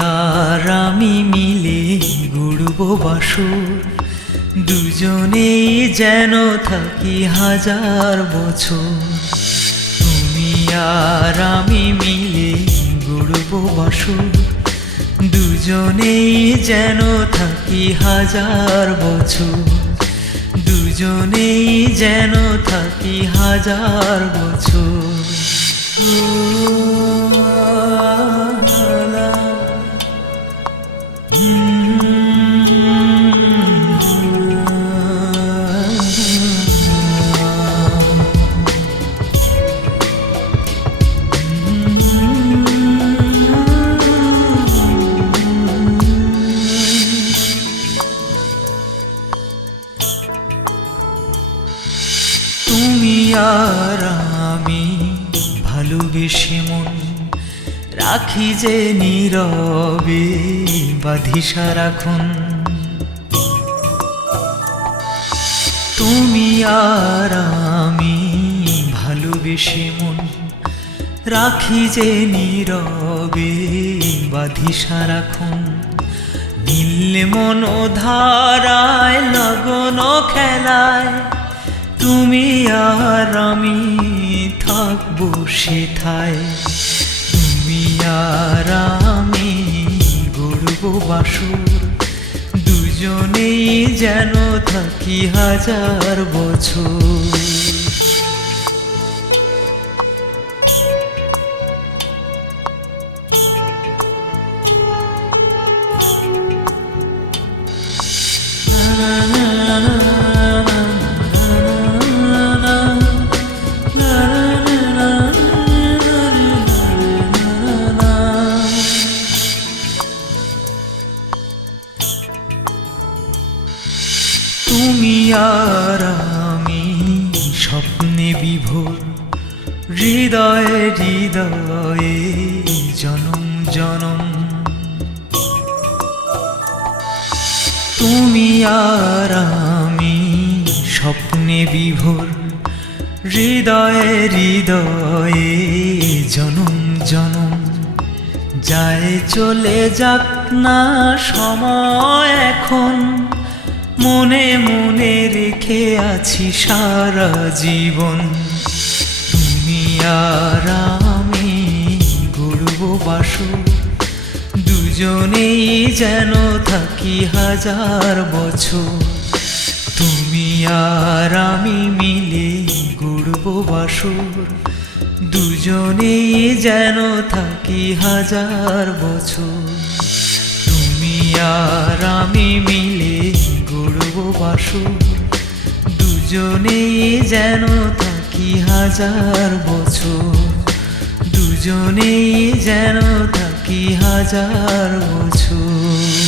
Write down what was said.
আর আমি মিলে গুড়বো বাসর, দুজনেই যেন থাকি হাজার বছর। তুমি আর আমি মিলে গুড়বো বাসর, দুজনেই যেন থাকি হাজার বছর। দুজনেই যেন থাকি হাজার বছর। তুমি আর আমি ভালোবেসে মন রাখি যে নীরবে বাঁধি সারাক্ষণ। তুমি আর আমি ভালোবেসে মন রাখি যে নীরবে বাঁধি সারাক্ষণ। নীল মন ধারায় লগন খেলায় তুমি আর আমি থাকবো সেথায়। তুমি আর আমি গড়বো বাসর, দুজনেই যেন থাকি হাজার বছর। তুমি আর আমি স্বপ্নে বিভোর, হৃদয়ে হৃদয়ে জনম জনম। তুমি আর আমি স্বপ্নে বিভোর, হৃদয়ে হৃদয়ে জনম জনম। যায় চলে যাক না সময় এখন, মনে মনে রেখে আছি সারা জীবন। তুমি আর আমি গড়বো বাসর, দুজনেই যেন থাকি হাজার বছর। তুমি আর আমি মিলে গড়বো বাসর, দুজনেই যেন থাকি হাজার বছর। তুমি আর আমি মিলে গড়বো বাসর, দুজনেই যেন থাকি হাজার বছর। দুজনেই যেন থাকি হাজার বছর।